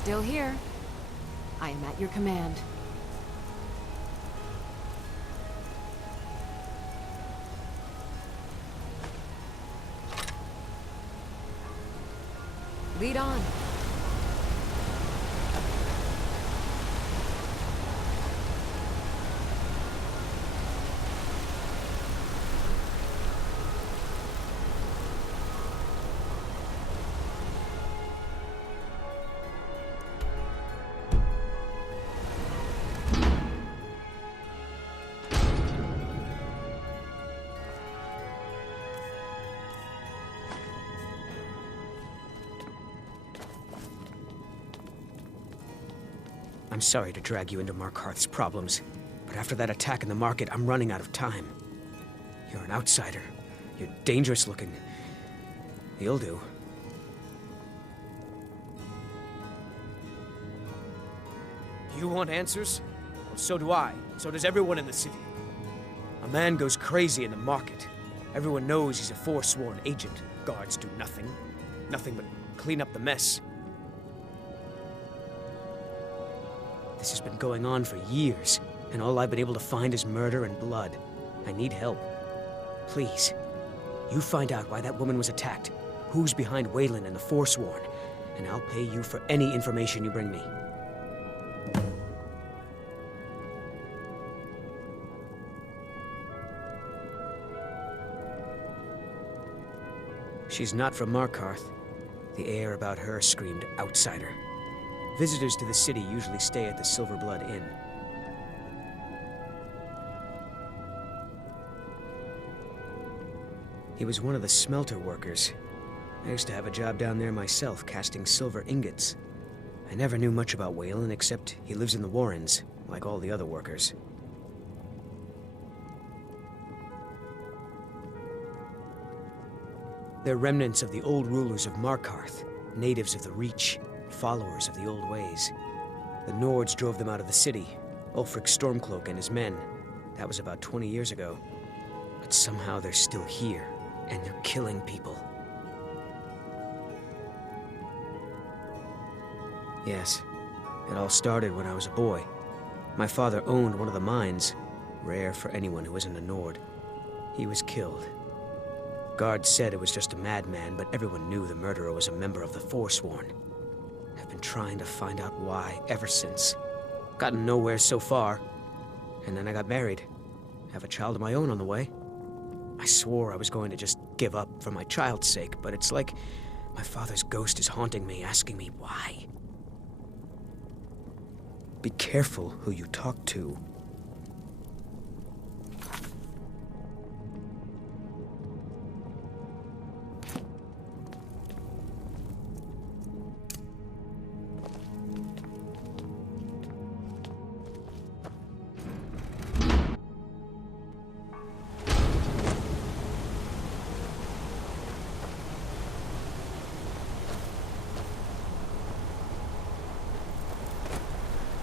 Still here. I am at your command. Lead on. I'm sorry to drag you into Markarth's problems, but after that attack in the market, I'm running out of time. You're an outsider. You're dangerous looking. You'll do. You want answers? Well, so do I. So does everyone in the city. A man goes crazy in the market. Everyone knows he's a Forsworn agent. Guards do nothing. Nothing but clean up the mess. This has been going on for years, and all I've been able to find is murder and blood. I need help. Please, you find out why that woman was attacked, who's behind Weylin and the Forsworn, and I'll pay you for any information you bring me. She's not from Markarth. The air about her screamed outsider. Visitors to the city usually stay at the Silver-Blood Inn. He was one of the smelter workers. I used to have a job down there myself, casting silver ingots. I never knew much about Weylin, except he lives in the Warrens, like all the other workers. They're remnants of the old rulers of Markarth, natives of the Reach, followers of the old ways. The Nords drove them out of the city, Ulfric Stormcloak and his men. That was about 20 years ago. But somehow they're still here, and they're killing people. Yes, it all started when I was a boy. My father owned one of the mines, rare for anyone who isn't a Nord. He was killed. Guards said it was just a madman, but everyone knew the murderer was a member of the Forsworn. I've been trying to find out why ever since. Gotten nowhere so far. And then I got married. Have a child of my own on the way. I swore I was going to just give up for my child's sake, but it's like my father's ghost is haunting me, asking me why. Be careful who you talk to.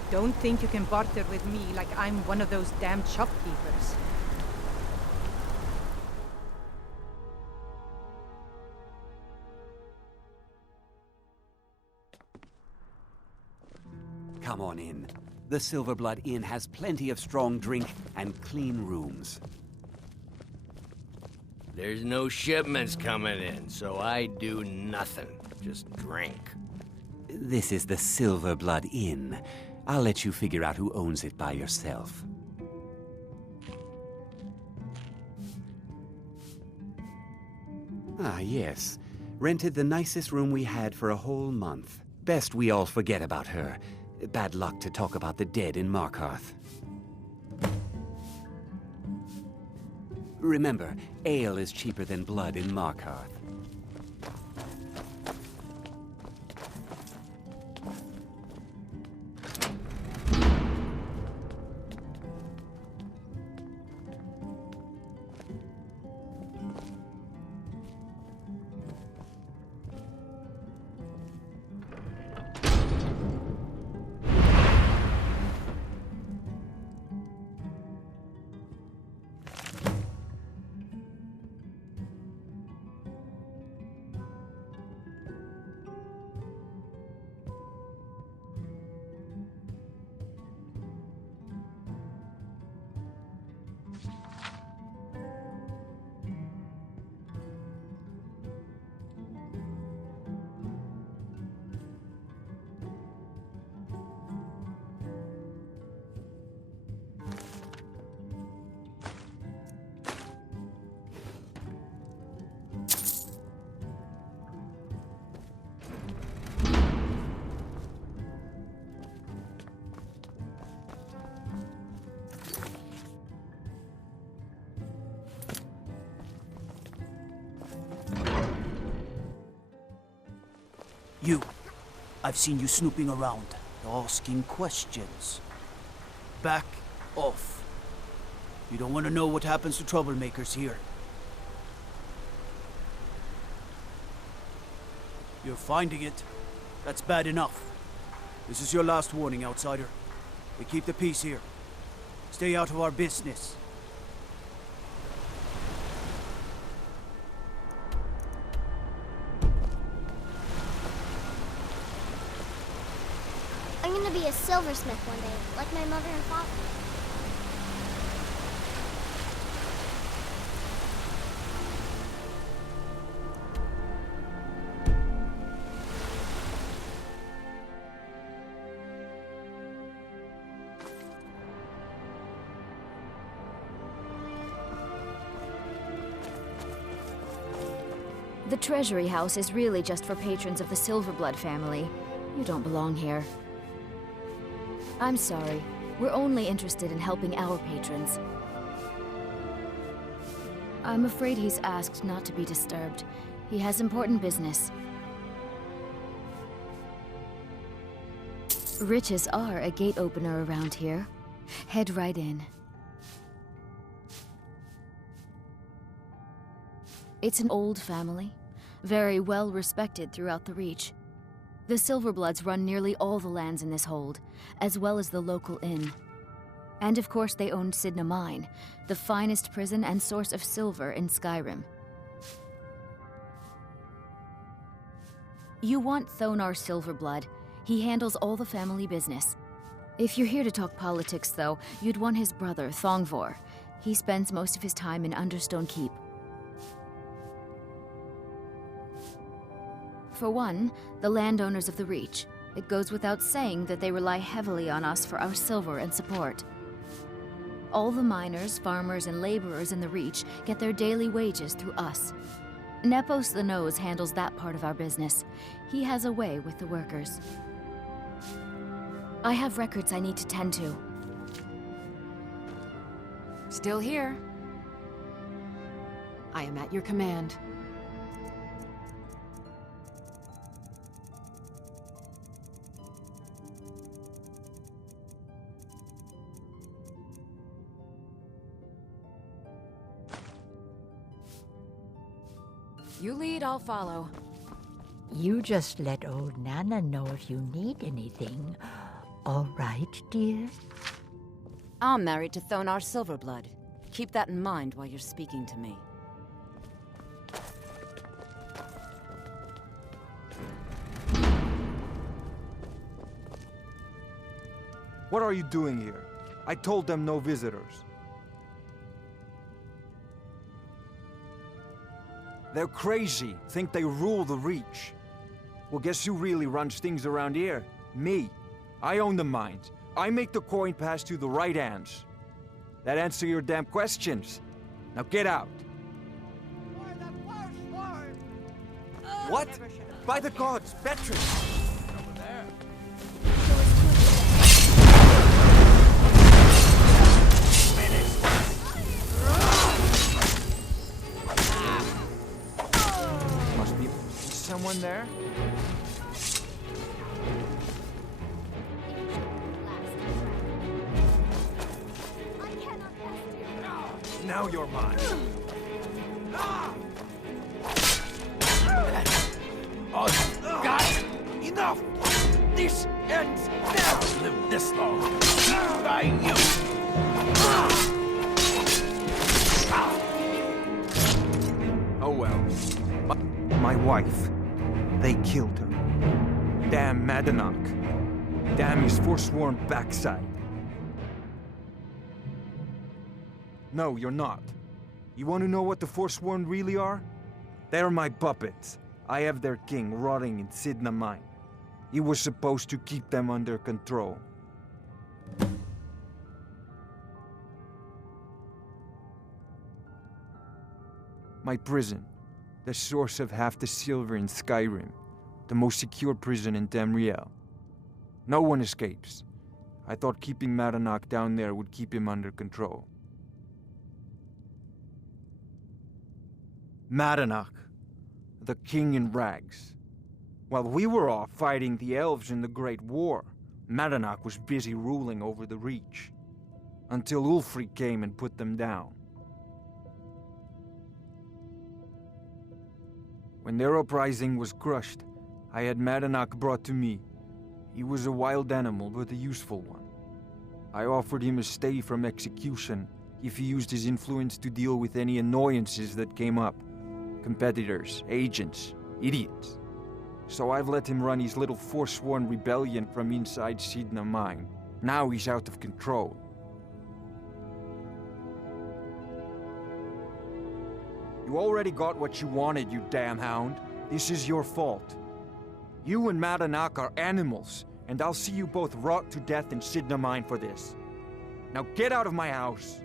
Don't think you can barter with me like I'm one of those damn shopkeepers. Come on in. The Silver-Blood Inn has plenty of strong drink and clean rooms. There's no shipments coming in, so I do nothing. Just drink. This is the Silver-Blood Inn. I'll let you figure out who owns it by yourself. Ah, yes. Rented the nicest room we had for a whole month. Best we all forget about her. Bad luck to talk about the dead in Markarth. Remember, ale is cheaper than blood in Markarth. You. I've seen you snooping around, asking questions. Back off. You don't want to know what happens to troublemakers here. You're finding it. That's bad enough. This is your last warning, outsider. We keep the peace here. Stay out of our business. I'm gonna be a silversmith one day, like my mother and father. The Treasury House is really just for patrons of the Silver-Blood family. You don't belong here. I'm sorry. We're only interested in helping our patrons. I'm afraid he's asked not to be disturbed. He has important business. Riches are a gate opener around here. Head right in. It's an old family, very well respected throughout the Reach. The Silver-Bloods run nearly all the lands in this hold, as well as the local inn. And of course they owned Cidhna Mine, the finest prison and source of silver in Skyrim. You want Thonar Silver-Blood. He handles all the family business. If you're here to talk politics, though, you'd want his brother, Thongvor. He spends most of his time in Understone Keep. For one, the landowners of the Reach. It goes without saying that they rely heavily on us for our silver and support. All the miners, farmers, and laborers in the Reach get their daily wages through us. Nepos the Nose handles that part of our business. He has a way with the workers. I have records I need to tend to. Still here. I am at your command. You lead, I'll follow. You just let old Nana know if you need anything. All right, dear? I'm married to Thonar Silver-Blood. Keep that in mind while you're speaking to me. What are you doing here? I told them no visitors. They're crazy, think they rule the Reach. Well, guess who really runs things around here? Me. I own the mines. I make the coin pass to the right hands. That answer your damn questions. Now get out. What? By the gods, Beatrice! Must be someone there? Now you're mine. Oh, God! Enough! This ends now! Live this long. By you! Oh well. My wife. They killed her. Damn Madanach. Damn his forsworn backside. No, you're not. You want to know what the Forsworn really are? They're my puppets. I have their king rotting in Cidhna Mine. He was supposed to keep them under control. My prison. The source of half the silver in Skyrim. The most secure prison in Tamriel. No one escapes. I thought keeping Madanach down there would keep him under control. Madanach, the king in rags. While we were off fighting the elves in the Great War, Madanach was busy ruling over the Reach. Until Ulfric came and put them down. When their uprising was crushed, I had Madanach brought to me. He was a wild animal, but a useful one. I offered him a stay from execution if he used his influence to deal with any annoyances that came up. Competitors, agents, idiots. So I've let him run his little Forsworn rebellion from inside Cidhna mine. Now he's out of control. You already got what you wanted, you damn hound. This is your fault. You and Madanach are animals, and I'll see you both rot to death in Cidhna mine for this. Now get out of my house!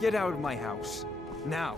Get out of my house. Now.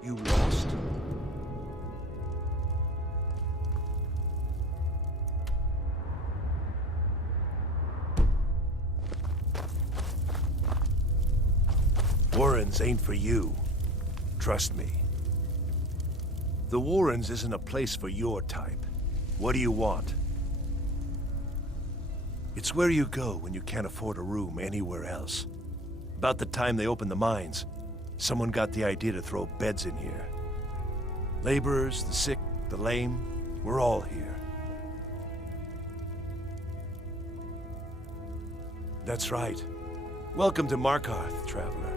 You lost? Warrens ain't for you. Trust me. The Warrens isn't a place for your type. What do you want? It's where you go when you can't afford a room anywhere else. About the time they opened the mines, someone got the idea to throw beds in here. Laborers, the sick, the lame, we're all here. That's right. Welcome to Markarth, traveler.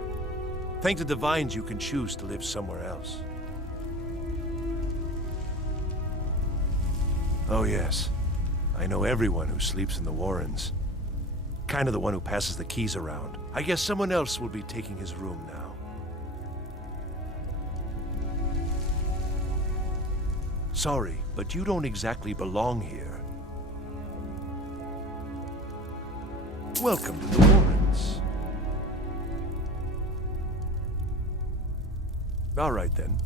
Thank the Divines you can choose to live somewhere else. Oh yes, I know everyone who sleeps in the Warrens. Kind of the one who passes the keys around. I guess someone else will be taking his room now. Sorry, but you don't exactly belong here. Welcome to the Warrens. All right, then.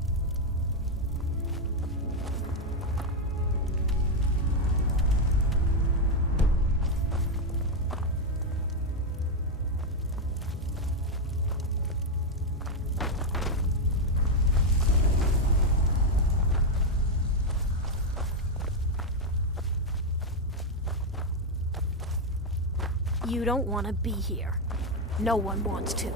You don't want to be here. No one wants to.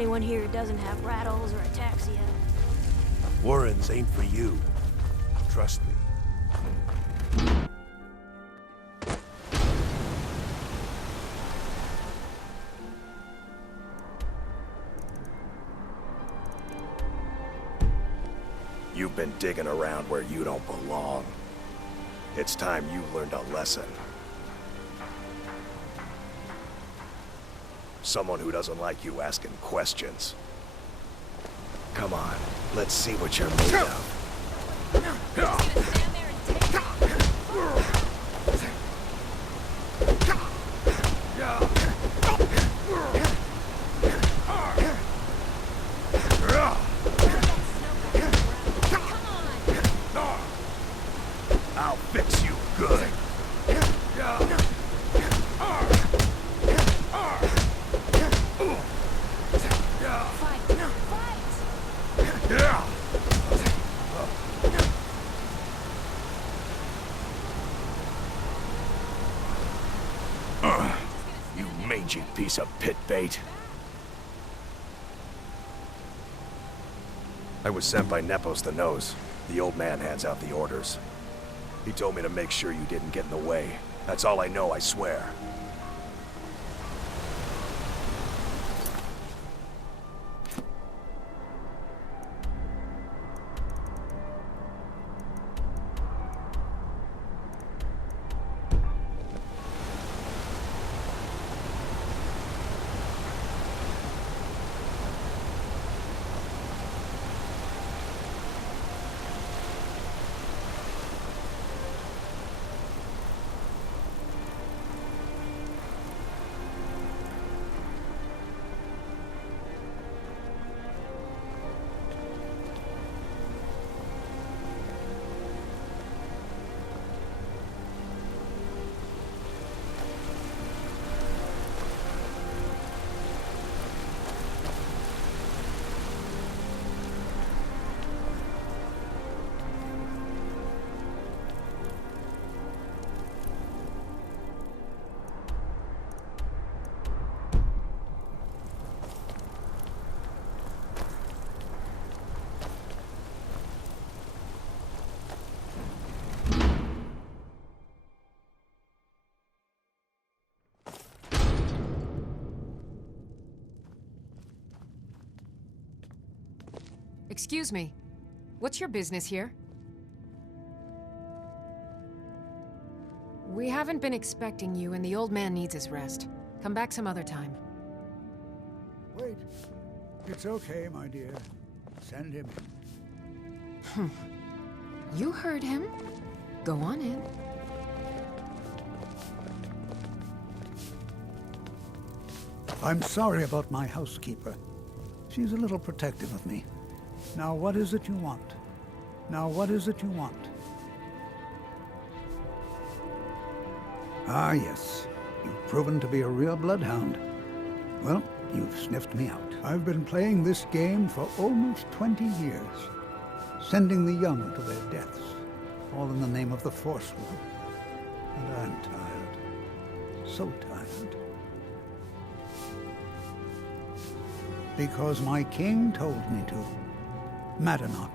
anyone here doesn't have rattles or ataxia. Warrens ain't for you. Trust me. You've been digging around where you don't belong. It's time you learned a lesson. Someone who doesn't like you asking questions. Come on, let's see what you're made of. I'll fix you good. You mangy piece of pit bait. I was sent by Nepos the Nose. The old man hands out the orders. He told me to make sure you didn't get in the way. That's all I know, I swear. Excuse me. What's your business here? We haven't been expecting you, and the old man needs his rest. Come back some other time. Wait. It's okay, my dear. Send him in. You heard him. Go on in. I'm sorry about my housekeeper. She's a little protective of me. Now what is it you want? Now what is it you want? Ah, yes. You've proven to be a real bloodhound. Well, you've sniffed me out. I've been playing this game for almost 20 years, sending the young to their deaths, all in the name of the Forsworn. And I'm tired. So tired. Because my king told me to. Madanach.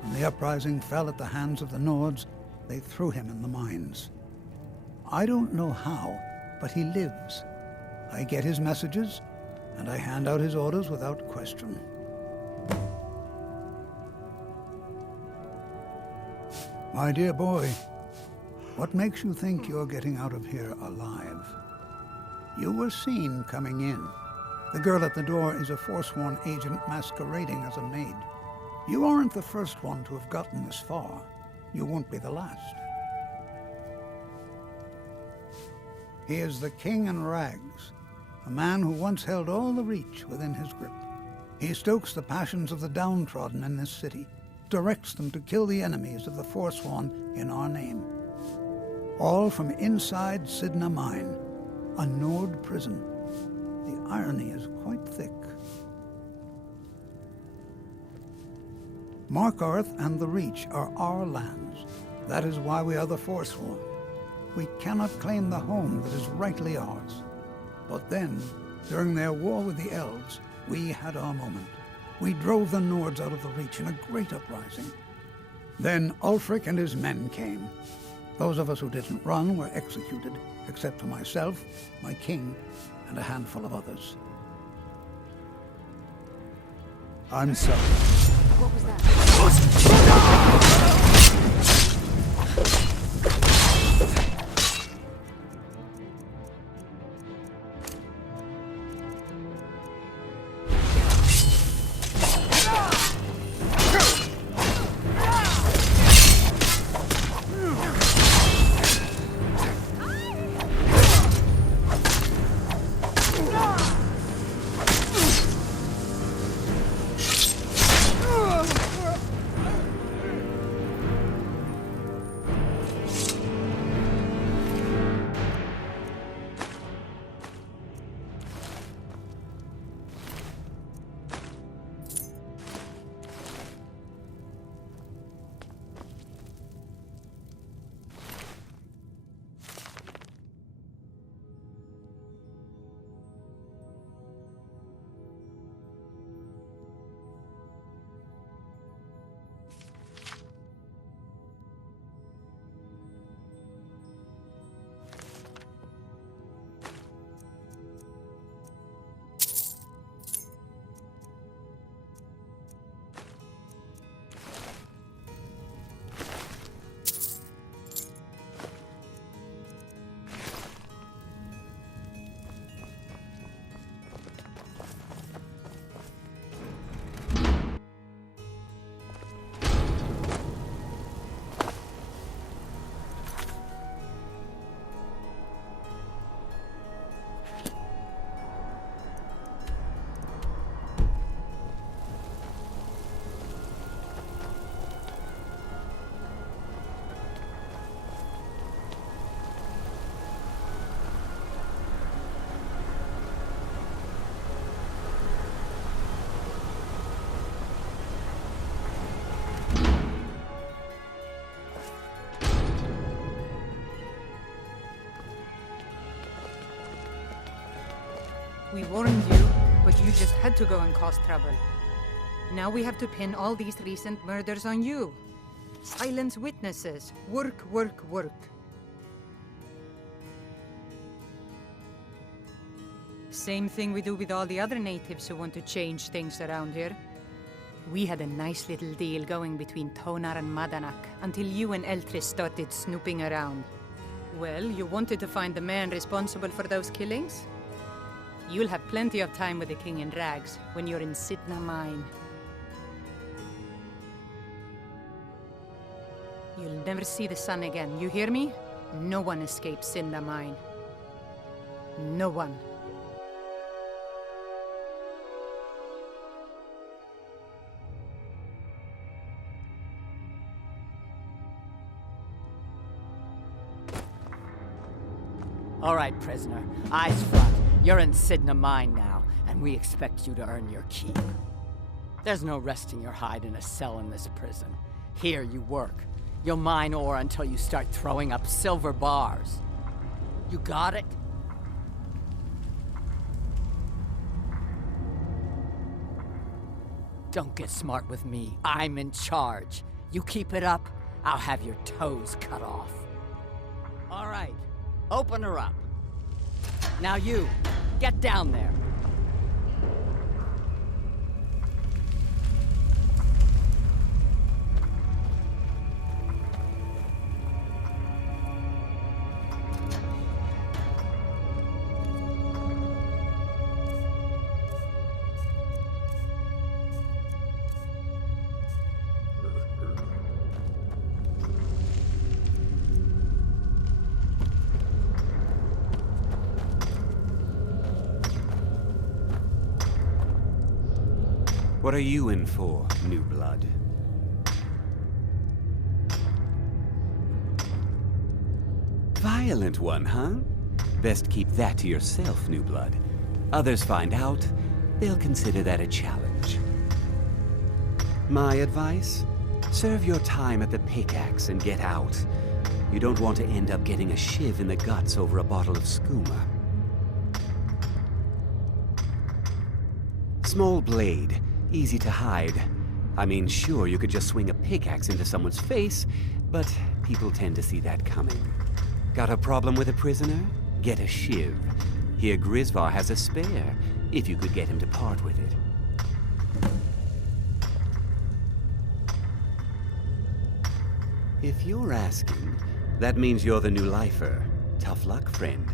When the uprising fell at the hands of the Nords, they threw him in the mines. I don't know how, but he lives. I get his messages, and I hand out his orders without question. My dear boy, what makes you think you're getting out of here alive? You were seen coming in. The girl at the door is a Forsworn agent masquerading as a maid. You aren't the first one to have gotten this far. You won't be the last. He is the King in Rags, a man who once held all the Reach within his grip. He stokes the passions of the downtrodden in this city, directs them to kill the enemies of the Forsworn in our name. All from inside Cidhna mine, a Nord prison. The irony is quite thick. Markarth and the Reach are our lands. That is why we are the Forsworn. We cannot claim the home that is rightly ours. But then, during their war with the elves, We had our moment. We drove the Nords out of the Reach in a great uprising. Then Ulfric and his men came. Those of us who didn't run were executed, except for myself, my king, and a handful of others. I'm sorry. What was that? We warned you, but you just had to go and cause trouble. Now we have to pin all these recent murders on you. Silence witnesses. Work, work, work. Same thing we do with all the other natives who want to change things around here. We had a nice little deal going between Thonar and Madanak until you and Eltrys started snooping around. Well, you wanted to find the man responsible for those killings? You'll have plenty of time with the king in rags when you're in Cidhna mine. You'll never see the sun again, you hear me? No one escapes Cidhna mine. No one. All right, prisoner. Eyes front. You're in Cidhna mine now, and we expect you to earn your keep. There's no resting your hide in a cell in this prison. Here you work. You'll mine ore until you start throwing up silver bars. You got it? Don't get smart with me. I'm in charge. You keep it up, I'll have your toes cut off. All right. Open her up. Now you, get down there. What are you in for, new blood? Violent one, huh? Best keep that to yourself, new blood. Others find out, they'll consider that a challenge. My advice? Serve your time at the pickaxe and get out. You don't want to end up getting a shiv in the guts over a bottle of skooma. Small blade, easy to hide. I mean, sure, you could just swing a pickaxe into someone's face, but people tend to see that coming. Got a problem with a prisoner? Get a shiv. Here Grisvar has a spare, if you could get him to part with it. If you're asking, that means you're the new lifer. Tough luck, friend.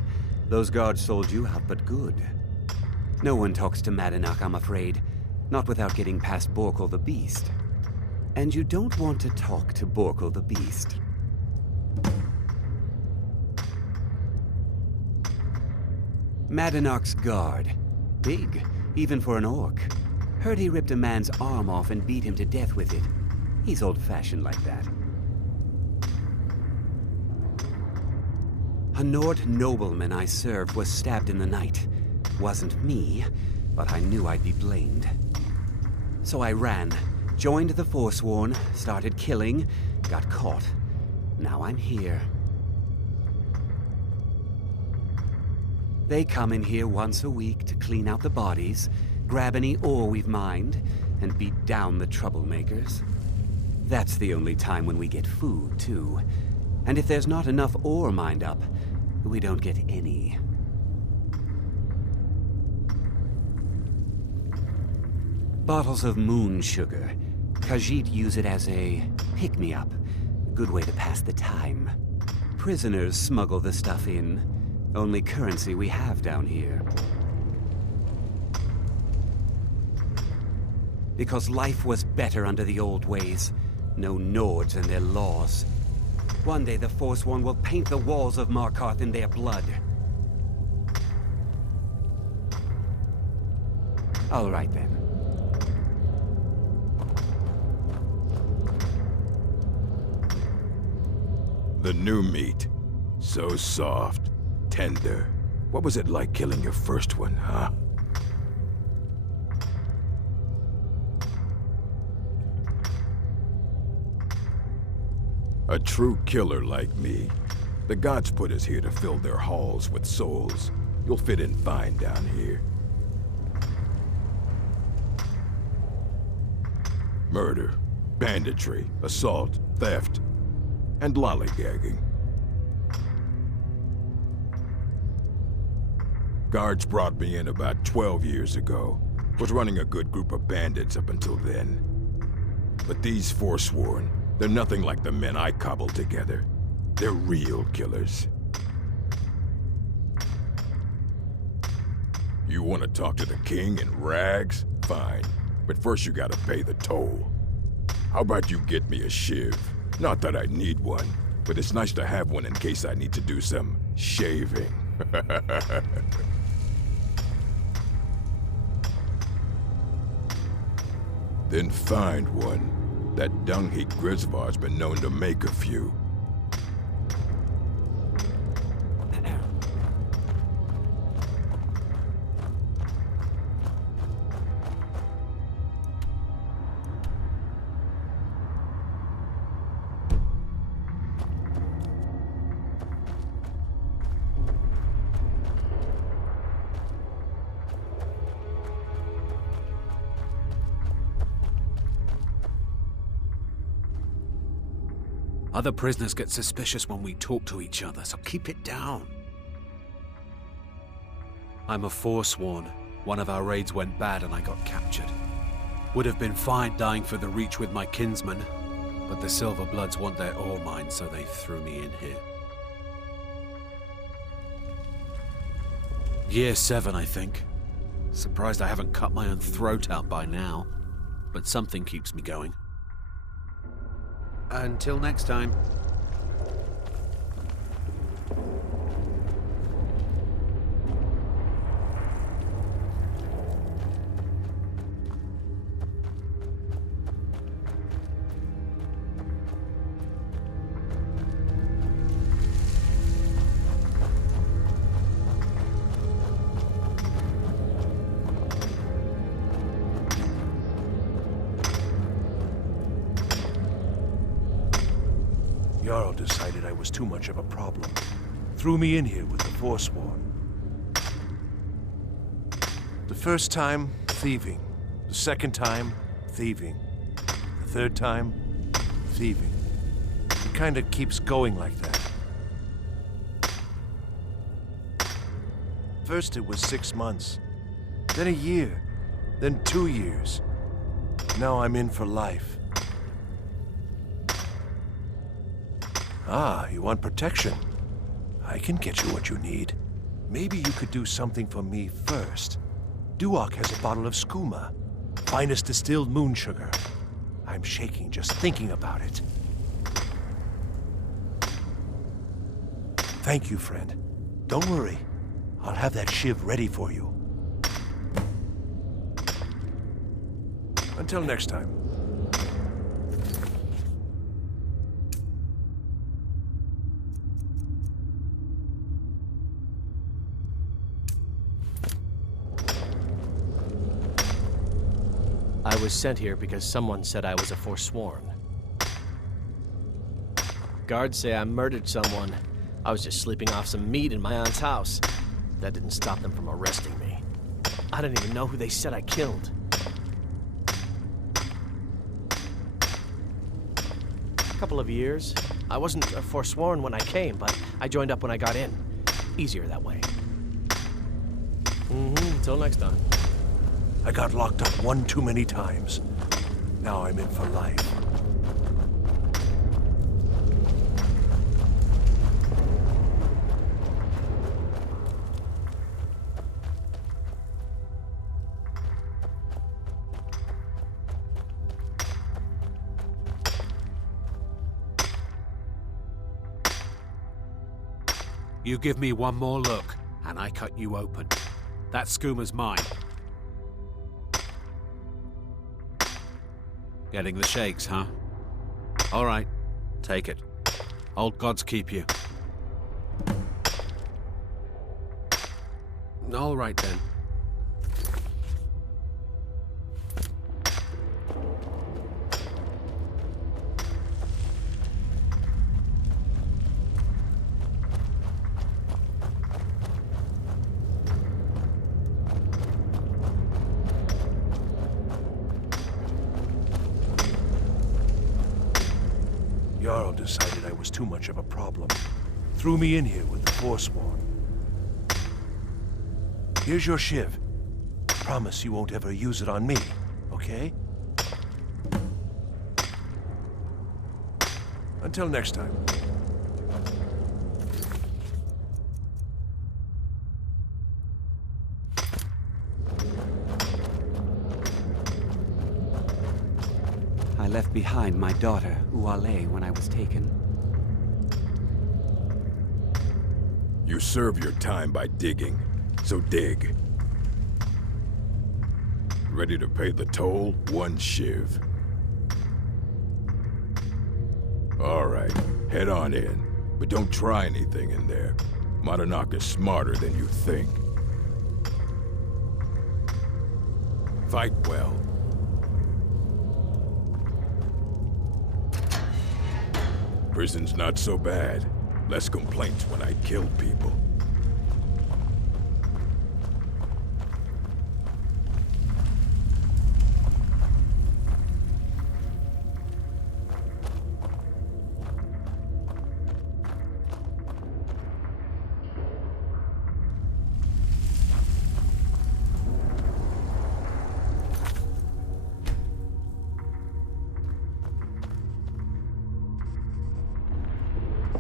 Those guards sold you out, but good. No one talks to Madanak, I'm afraid. Not without getting past Borkul the Beast. And you don't want to talk to Borkul the Beast. Madanak's guard. Big, even for an orc. Heard he ripped a man's arm off and beat him to death with it. He's old-fashioned like that. A Nord nobleman I served was stabbed in the night. Wasn't me, but I knew I'd be blamed. So I ran, joined the Forsworn, started killing, got caught. Now I'm here. They come in here once a week to clean out the bodies, grab any ore we've mined, and beat down the troublemakers. That's the only time when we get food, too. And if there's not enough ore mined up, we don't get any. Bottles of moon sugar. Khajiit use it as a pick-me-up. Good way to pass the time. Prisoners smuggle the stuff in. Only currency we have down here. Because life was better under the old ways. No Nords and their laws. One day the Forsworn will paint the walls of Markarth in their blood. All right then. The new meat. So soft, tender. What was it like killing your first one, huh? A true killer like me. The gods put us here to fill their halls with souls. You'll fit in fine down here. Murder, banditry, assault, theft, and lollygagging. Guards brought me in about 12 years ago. Was running a good group of bandits up until then. But these Forsworn, they're nothing like the men I cobbled together. They're real killers. You want to talk to the king in rags? Fine. But first you gotta pay the toll. How about you get me a shiv? Not that I need one, but it's nice to have one in case I need to do some shaving. Then find one. That dung-heap Grisvar's been known to make a few. Other prisoners get suspicious when we talk to each other, so keep it down. I'm a Forsworn. One of our raids went bad and I got captured. Would have been fine dying for the Reach with my kinsmen, but the Silver-Bloods want their ore mine, so they threw me in here. Year 7, I think. Surprised I haven't cut my own throat out by now, but something keeps me going. Until next time. Jarl decided I was too much of a problem. Threw me in here with the Forsworn. The first time, thieving. The second time, thieving. The third time, thieving. It kinda keeps going like that. First it was 6 months, then a year, then 2 years. Now I'm in for life. Ah, you want protection? I can get you what you need. Maybe you could do something for me first. Duok has a bottle of skooma, finest distilled moon sugar. I'm shaking just thinking about it. Thank you, friend. Don't worry. I'll have that shiv ready for you. Until next time. I was sent here because someone said I was a Forsworn. Guards say I murdered someone. I was just sleeping off some meat in my aunt's house. That didn't stop them from arresting me. I don't even know who they said I killed. A couple of years. I wasn't a Forsworn when I came, but I joined up when I got in. Easier that way. Until next time. I got locked up one too many times. Now I'm in for life. You give me one more look, and I cut you open. That skooma's mine. Getting the shakes, huh? All right, take it. Old gods keep you. All right, then. Jarl decided I was too much of a problem. Threw me in here with the Forsworn. Here's your shiv. Promise you won't ever use it on me, okay? Until next time. I left behind my daughter, Uale, when I was taken. You serve your time by digging, so dig. Ready to pay the toll? 1 shiv. All right, head on in, but don't try anything in there. Madanak is smarter than you think. Fight well. Prison's not so bad. Less complaints when I kill people.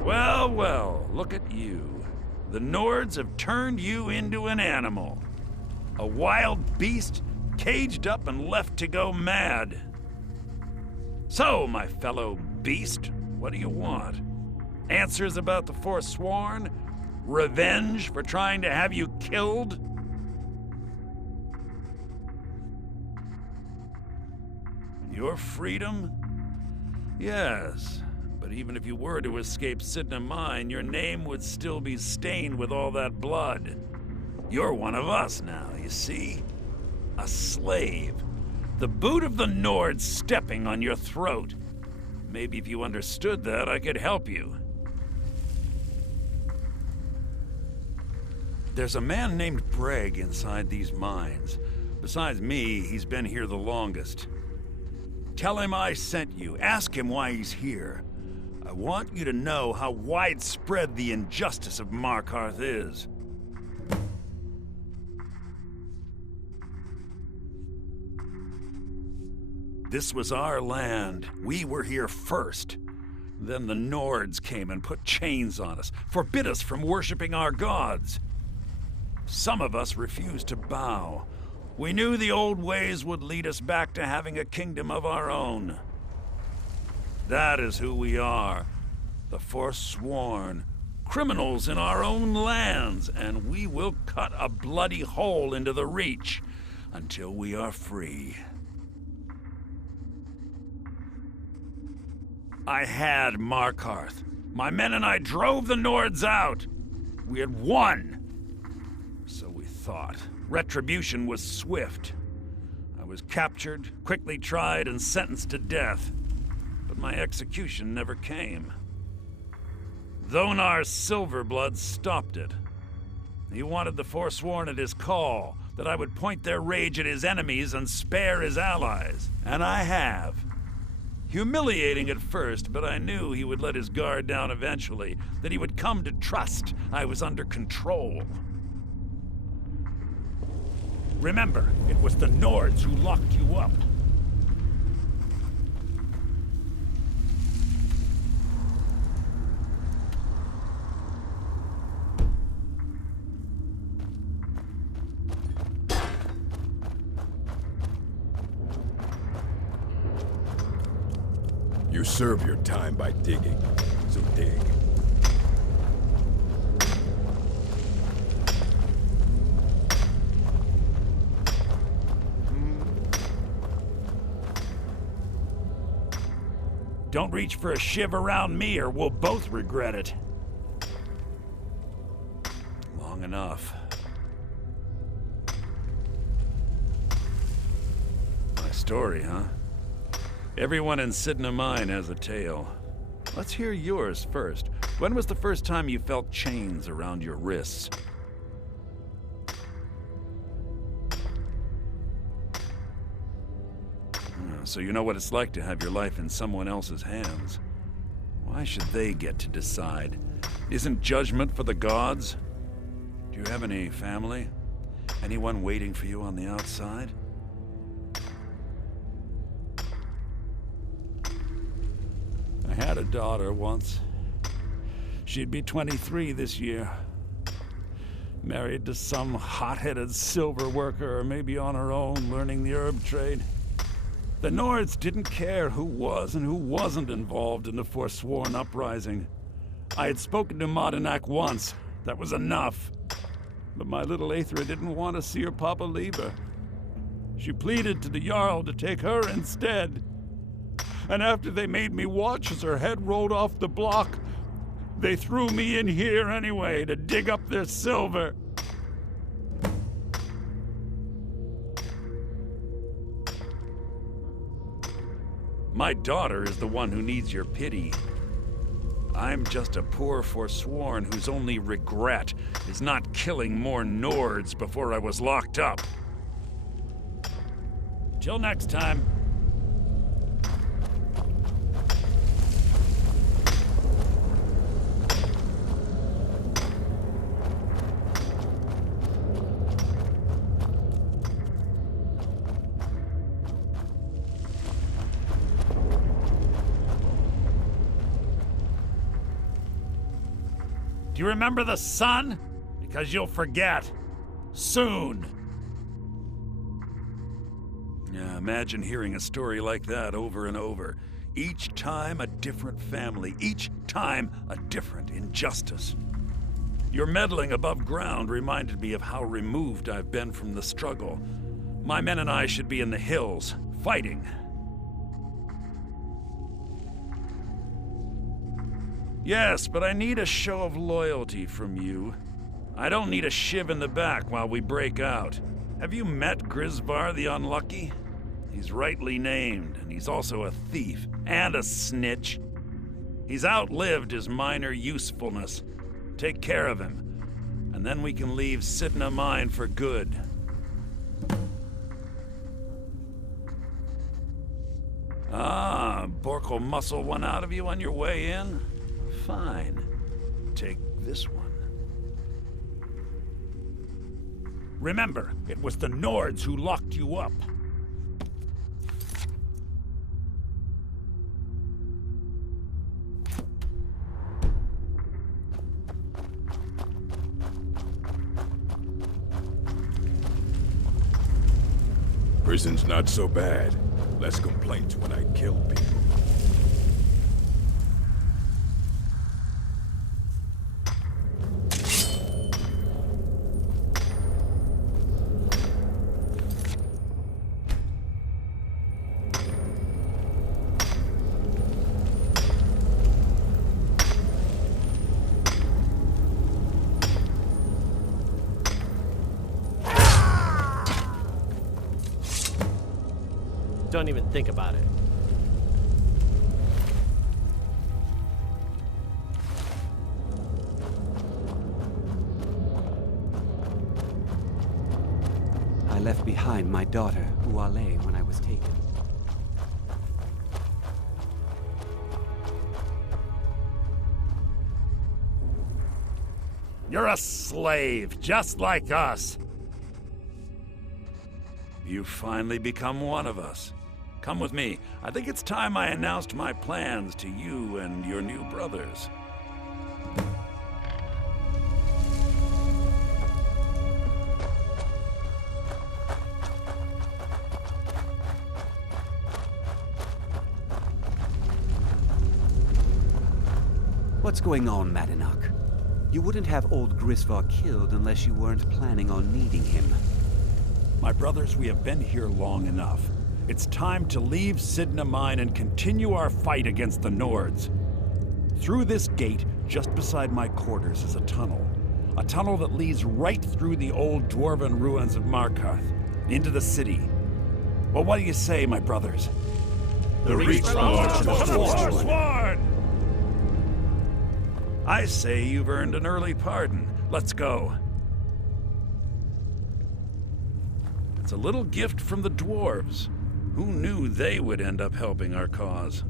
Well, well, look at you. The Nords have turned you into an animal. A wild beast caged up and left to go mad. So, my fellow beast, what do you want? Answers about the Forsworn? Revenge for trying to have you killed? Your freedom? Yes. But even if you were to escape Cidhna Mine, your name would still be stained with all that blood. You're one of us now, you see? A slave. The boot of the Nords stepping on your throat. Maybe if you understood that, I could help you. There's a man named Breg inside these mines. Besides me, he's been here the longest. Tell him I sent you. Ask him why he's here. I want you to know how widespread the injustice of Markarth is. This was our land. We were here first. Then the Nords came and put chains on us, forbid us from worshipping our gods. Some of us refused to bow. We knew the old ways would lead us back to having a kingdom of our own. That is who we are, the Forsworn, criminals in our own lands, and we will cut a bloody hole into the Reach until we are free. I had Markarth. My men and I drove the Nords out. We had won. So we thought. Retribution was swift. I was captured, quickly tried, and sentenced to death. But my execution never came. Thonar Silver-Blood stopped it. He wanted the Forsworn at his call, that I would point their rage at his enemies and spare his allies. And I have. Humiliating at first, but I knew he would let his guard down eventually, that he would come to trust I was under control. Remember, it was the Nords who locked you up. You serve your time by digging, so dig. Don't reach for a shiv around me or we'll both regret it. Long enough. My story, huh? Everyone in Cidhna Mine has a tale. Let's hear yours first. When was the first time you felt chains around your wrists? So you know what it's like to have your life in someone else's hands. Why should they get to decide? Isn't judgment for the gods? Do you have any family? Anyone waiting for you on the outside? I had a daughter once. She'd be 23 this year. Married to some hot-headed silver worker, or maybe on her own, learning the herb trade. The Nords didn't care who was and who wasn't involved in the Forsworn uprising. I had spoken to Madanak once. That was enough. But my little Aethra didn't want to see her papa leave her. She pleaded to the Jarl to take her instead. And after they made me watch as her head rolled off the block, they threw me in here anyway to dig up their silver. My daughter is the one who needs your pity. I'm just a poor Forsworn whose only regret is not killing more Nords before I was locked up. Till next time. Do you remember the sun? Because you'll forget. Soon. Yeah, imagine hearing a story like that over and over. Each time a different family. Each time a different injustice. Your meddling above ground reminded me of how removed I've been from the struggle. My men and I should be in the hills, fighting. Yes, but I need a show of loyalty from you. I don't need a shiv in the back while we break out. Have you met Grisvar the Unlucky? He's rightly named, and he's also a thief and a snitch. He's outlived his minor usefulness. Take care of him, and then we can leave Cidhna Mine for good. Ah, Bork will muscle one out of you on your way in? Fine. Take this one. Remember, it was the Nords who locked you up. Prison's not so bad. Less complaints when I kill people. Don't even think about it. I left behind my daughter, Weylin, when I was taken. You're a slave, just like us. You've finally become one of us. Come with me. I think it's time I announced my plans to you and your new brothers. What's going on, Madanach? You wouldn't have old Grisvar killed unless you weren't planning on needing him. My brothers, we have been here long enough. It's time to leave Cidhna Mine and continue our fight against the Nords. Through this gate, just beside my quarters, is a tunnel. A tunnel that leads right through the old dwarven ruins of Markarth, into the city. Well, what do you say, my brothers? The Reach belongs to the Forsworn! I say you've earned an early pardon. Let's go. It's a little gift from the dwarves. Who knew they would end up helping our cause?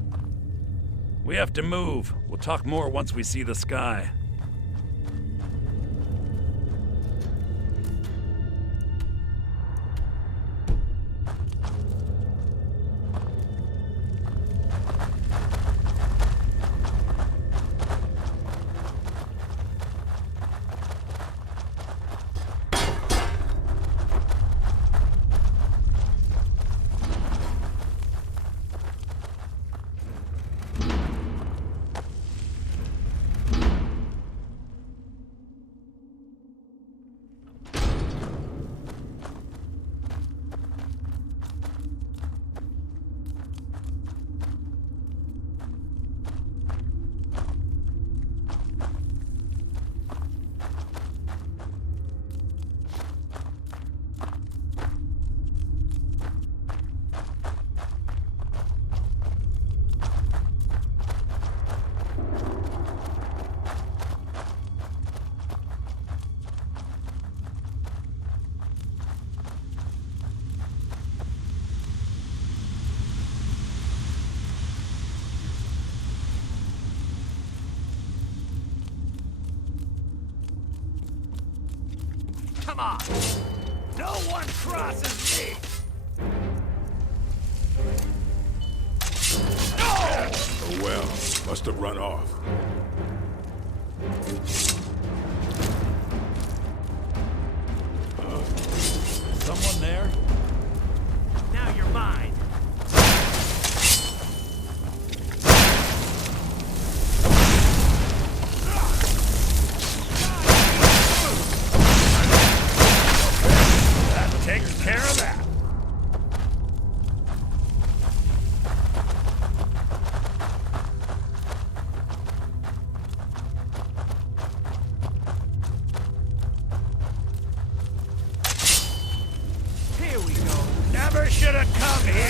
We have to move. We'll talk more once we see the sky. Come on! No one crosses me! No! Oh well, must have run off. Someone there? Now you're mine! Takes care of that. Here we go. Never should have come here.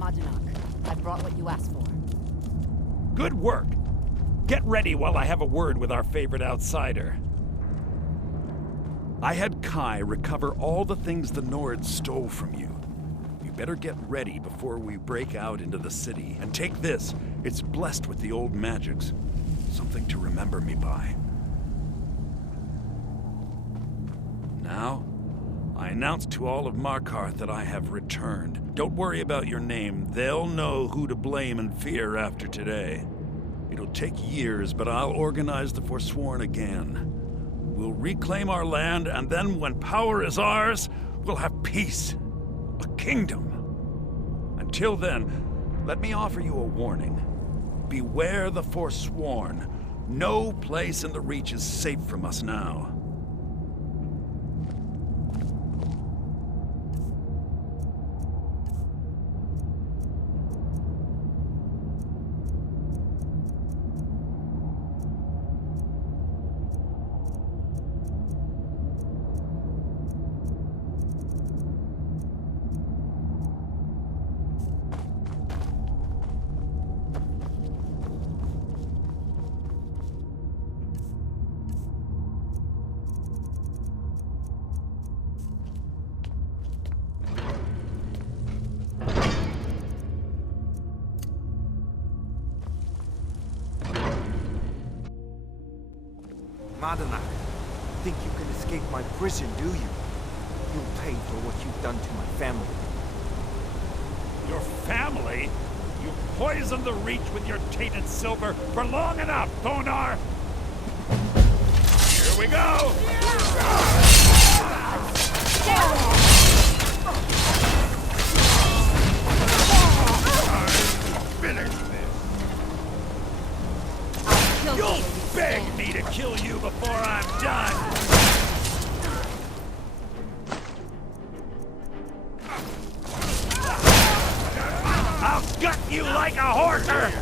Madanak, I brought what you asked for. Good work. Get ready while I have a word with our favorite outsider. I had Kai recover all the things the Nords stole from you. You better get ready before we break out into the city. And take this. It's blessed with the old magics. Something to remember me by. Now, I announce to all of Markarth that I have returned. Don't worry about your name. They'll know who to blame and fear after today. It'll take years, but I'll organize the Forsworn again. We'll reclaim our land, and then when power is ours, we'll have peace. A kingdom. Until then, let me offer you a warning. Beware the Forsworn. No place in the Reach is safe from us now. Madanak, think you can escape my prison, do you? You'll pay for what you've done to my family. Your family? You poisoned the Reach with your tainted silver for long enough, Thonar! Here we go! Finish this! You'll beg me to kill you before I'm done! I'll gut you like a horker!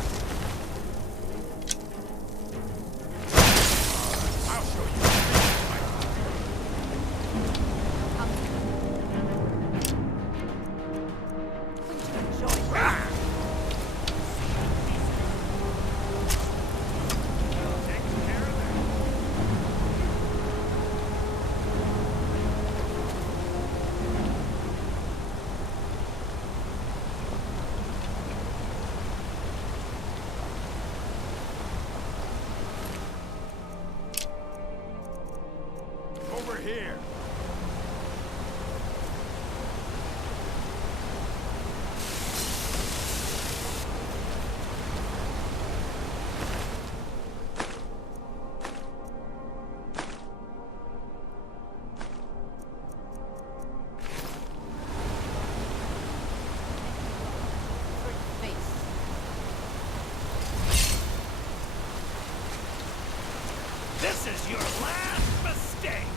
I'll show you. Here. This is your last mistake!